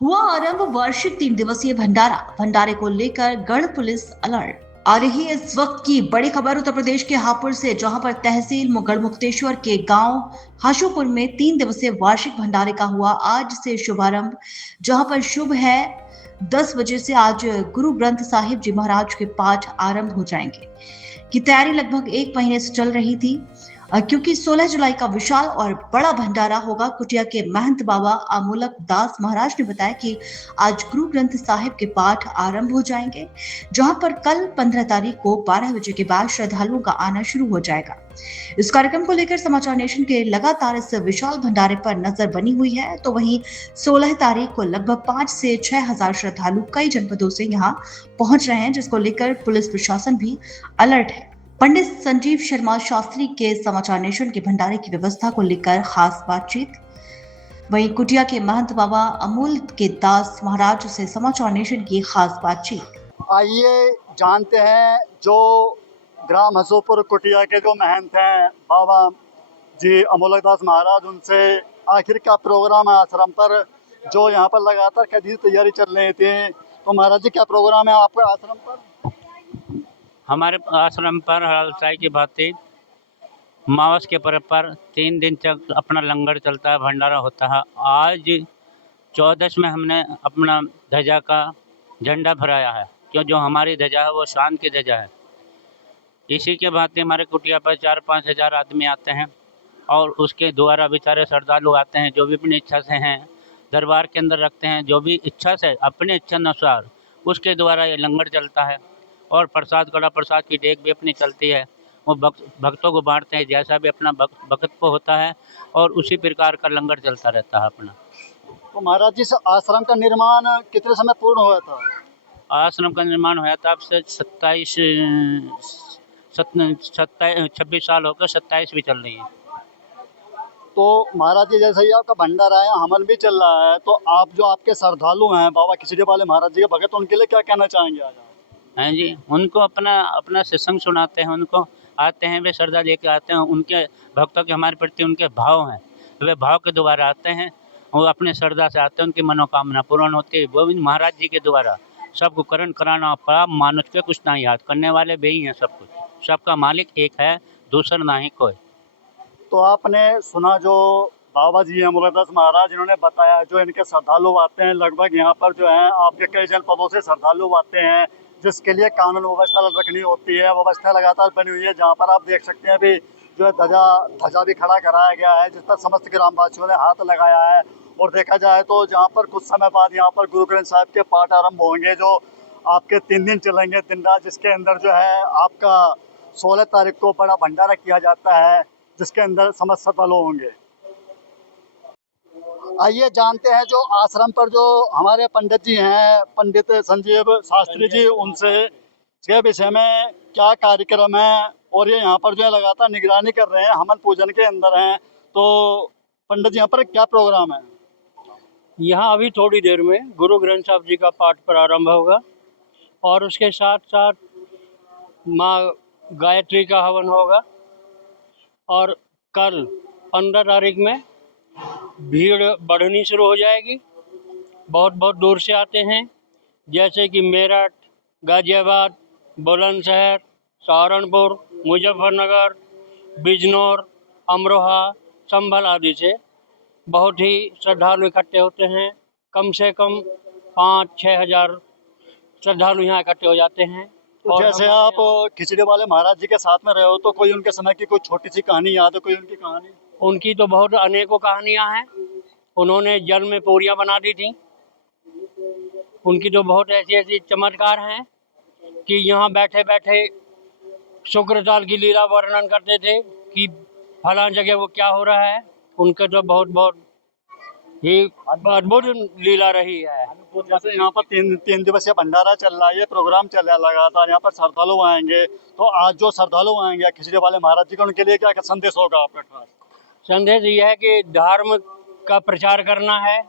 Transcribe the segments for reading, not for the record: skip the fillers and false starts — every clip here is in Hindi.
हुआ आरंभ वार्षिक 3 दिवसीय भंडारा। भंडारे को लेकर गढ़ पुलिस अलर्ट। आ रही है इस वक्त की बड़ी खबर उत्तर प्रदेश के हापुड़ से, जहां पर तहसील गढ़मुक्तेश्वर के गांव हाशोपुर में 3 दिवसीय वार्षिक भंडारे का हुआ आज से शुभारंभ। जहां पर शुभ है 10 बजे से आज गुरु ग्रंथ साहिब जी महाराज के पाठ आरंभ हो जाएंगे की तैयारी लगभग 1 महीने से चल रही थी, क्योंकि 16 जुलाई का विशाल और बड़ा भंडारा होगा। कुटिया के महंत बाबा अमोलक दास महाराज ने बताया कि आज गुरु ग्रंथ साहिब के पाठ आरंभ हो जाएंगे, जहां पर कल 15 तारीख को 12 बजे के बाद श्रद्धालुओं का आना शुरू हो जाएगा। इस कार्यक्रम को लेकर समाचार नेशन के लगातार इस विशाल भंडारे पर नजर बनी हुई है। तो वहीं 16 तारीख को लगभग 5 से 6 हजार श्रद्धालु कई जनपदों से यहाँ पहुंच रहे हैं, जिसको लेकर पुलिस प्रशासन भी अलर्ट है। पंडित संजीव शर्मा शास्त्री के समाचार नेशन के भंडारे की व्यवस्था को लेकर खास बातचीत। वहीं कुटिया के महंत बाबा अमूल के दास महाराज से समाचार नेशन की खास बातचीत। आइए जानते हैं जो ग्राम हसोपुर कुटिया के जो महंत हैं बाबा जी अमोलक दास महाराज, उनसे आखिर क्या प्रोग्राम है आश्रम पर, जो यहाँ पर लगातार कैदी तैयारी चल रही थी। तो महाराज जी क्या प्रोग्राम है आपके आश्रम पर? हमारे आश्रम पर हर साल की भांति मावस के पर्व पर 3 दिन तक अपना लंगर चलता है, भंडारा होता है। आज 14 में हमने अपना ध्वजा का झंडा भराया है, क्यों जो हमारी ध्वजा है वो शान की ध्वजा है। इसी के भांति हमारे कुटिया पर 4-5 हज़ार आदमी आते हैं और उसके द्वारा बेचारे श्रद्धालु आते हैं, जो भी अपनी इच्छा से हैं दरबार के अंदर रखते हैं, जो भी इच्छा से अपने इच्छा अनुसार उसके द्वारा ये लंगर चलता है। और प्रसाद कड़ा प्रसाद की देख भी अपनी चलती है, वो भक्तों को बांटते हैं जैसा भी अपना भक्त को होता है, और उसी प्रकार का लंगर चलता रहता है अपना। तो महाराज जी से आश्रम का निर्माण कितने समय पूर्ण हुआ था? आश्रम का निर्माण हुआ था अब से 26 साल होकर 27 भी चल रही है। तो महाराज जी जैसे ही आपका भंडारा है, हवन भी चल रहा है, तो आप जो आपके श्रद्धालु हैं बाबा खिचड़ी वाले महाराज जी के भगत, उनके लिए क्या कहना चाहेंगे आज आप? हैं जी, उनको अपना अपना सत्संग सुनाते हैं, उनको आते हैं, वे श्रद्धा लेके आते हैं, उनके भक्तों के हमारे प्रति उनके भाव हैं, वे भाव के द्वारा आते हैं, वो अपने श्रद्धा से आते हैं, उनकी मनोकामना पूर्ण होती है। गोविंद महाराज जी के द्वारा सबको करण कराना पाप मानुष के कुछ नहीं याद करने वाले वे ही हैं सब कुछ, सबका मालिक एक है, दूसरा नहीं कोई। तो आपने सुना जो बाबा जी अमोलकदास महाराज इन्होंने बताया, जो इनके श्रद्धालु आते हैं लगभग यहाँ पर जो है आपके कई जनपदों से श्रद्धालु आते हैं, जिसके लिए कानून व्यवस्था रखनी होती है, व्यवस्था लगातार बनी हुई है। जहाँ पर आप देख सकते हैं अभी जो है ध्वजा भी खड़ा कराया गया है, जिस पर समस्त ग्रामवासियों ने हाथ लगाया है। और देखा जाए तो जहाँ पर कुछ समय बाद यहाँ पर गुरु ग्रंथ साहिब के पाठ आरम्भ होंगे, जो आपके 3 दिन चलेंगे दिन रात, जिसके अंदर जो है आपका 16 तारीख को बड़ा भंडारा किया जाता है, जिसके अंदर समस्त श्रद्धालु होंगे। आइए जानते हैं जो आश्रम पर जो हमारे पंडित जी हैं, पंडित संजीव शास्त्री जी, उनसे इसके विषय में क्या कार्यक्रम है, और ये यहाँ पर जो है लगातार निगरानी कर रहे हैं, हवन पूजन के अंदर हैं। तो पंडित जी यहाँ पर क्या प्रोग्राम है? यहाँ अभी थोड़ी देर में गुरु ग्रंथ साहिब जी का पाठ प्रारंभ होगा, और उसके साथ साथ माँ गायत्री का हवन होगा। और कल 15 तारीख में भीड़ बढ़नी शुरू हो जाएगी। बहुत बहुत दूर से आते हैं, जैसे कि मेरठ, गाजियाबाद, बुलंदशहर, सहारनपुर, मुजफ्फरनगर, बिजनौर, अमरोहा, संभल आदि से बहुत ही श्रद्धालु इकट्ठे होते हैं। कम से कम 5-6 हज़ार श्रद्धालु यहाँ इकट्ठे हो जाते हैं। तो जैसे आप खिचड़ी वाले महाराज जी के साथ में रहे हो, तो कोई उनके समय की कोई छोटी सी कहानी याद है? कोई उनकी कहानी? उनकी तो बहुत अनेकों कहानियाँ हैं। उन्होंने जल में पूरियाँ बना दी थी। उनकी तो बहुत ऐसी ऐसी चमत्कार हैं कि यहाँ बैठे बैठे शुक्रताल की लीला वर्णन करते थे कि फलां जगह वो क्या हो रहा है। उनके तो बहुत बहुत ही अद्भुत लीला रही है। जैसे यहाँ पर 3 दिवसीय भंडारा चल रहा है, ये प्रोग्राम चल रहा है लगातार, यहाँ पर श्रद्धालु आएंगे, तो आज जो श्रद्धालु आएंगे खिचड़ी वाले महाराज जी का, उनके लिए क्या संदेश होगा आपका खास? संदेश यह है कि धर्म का प्रचार करना है,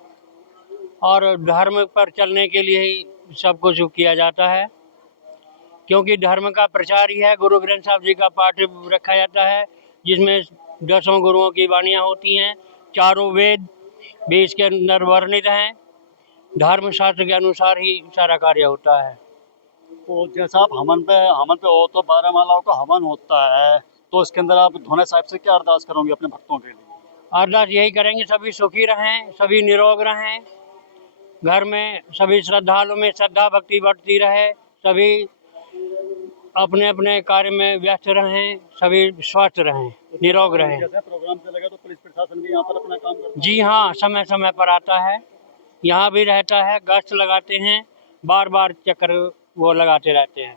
और धर्म पर चलने के लिए ही सब कुछ किया जाता है, क्योंकि धर्म का प्रचार ही है। गुरु ग्रंथ साहिब जी का पाठ रखा जाता है, जिसमें 10 गुरुओं की वाणियाँ होती हैं, 4 वेद भी इसके अंदर वर्णित हैं, धर्मशास्त्र के अनुसार ही सारा कार्य होता है। तो जैसा आप हवन पे हो तो 12 मालाओं का हवन होता है, तो इसके अंदर आप धोने साहिब से क्या अरदास करोगे अपने भक्तों के लिए? अरदास यही करेंगे सभी सुखी रहें, सभी निरोग रहें, घर में सभी श्रद्धालुओं में श्रद्धा भक्ति बढ़ती रहे, सभी अपने अपने कार्य में व्यस्त रहें, सभी स्वस्थ रहें, निरोग रहें। जैसे प्रोग्राम चलेगा तो पुलिस प्रशासन भी यहाँ पर अपना काम करता है? जी हाँ, समय समय पर आता है, यहाँ भी रहता है, गश्त लगाते हैं, बार बार चक्कर वो लगाते रहते हैं।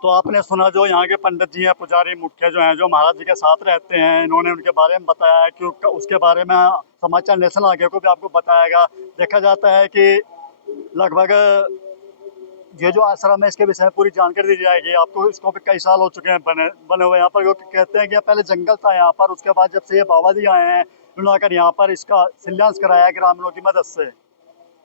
तो आपने सुना जो यहाँ के पंडित जी हैं, पुजारी मुख्य जो हैं, जो महाराज जी के साथ रहते हैं, इन्होंने उनके बारे में बताया है कि उसके बारे में समाचार नेशनल आगे को भी आपको बताएगा। देखा जाता है कि लगभग ये जो आश्रम है इसके विषय में पूरी जानकारी दी जाएगी आपको। इसको भी कई साल हो चुके हैं बने हुए यहाँ पर, क्योंकि कहते हैं कि पहले जंगल था यहाँ पर, उसके बाद जब से ये बाबा जी आए हैं उन्होंने आकर यहाँ पर इसका शिलान्यास कराया है ग्रामीणों की मदद से।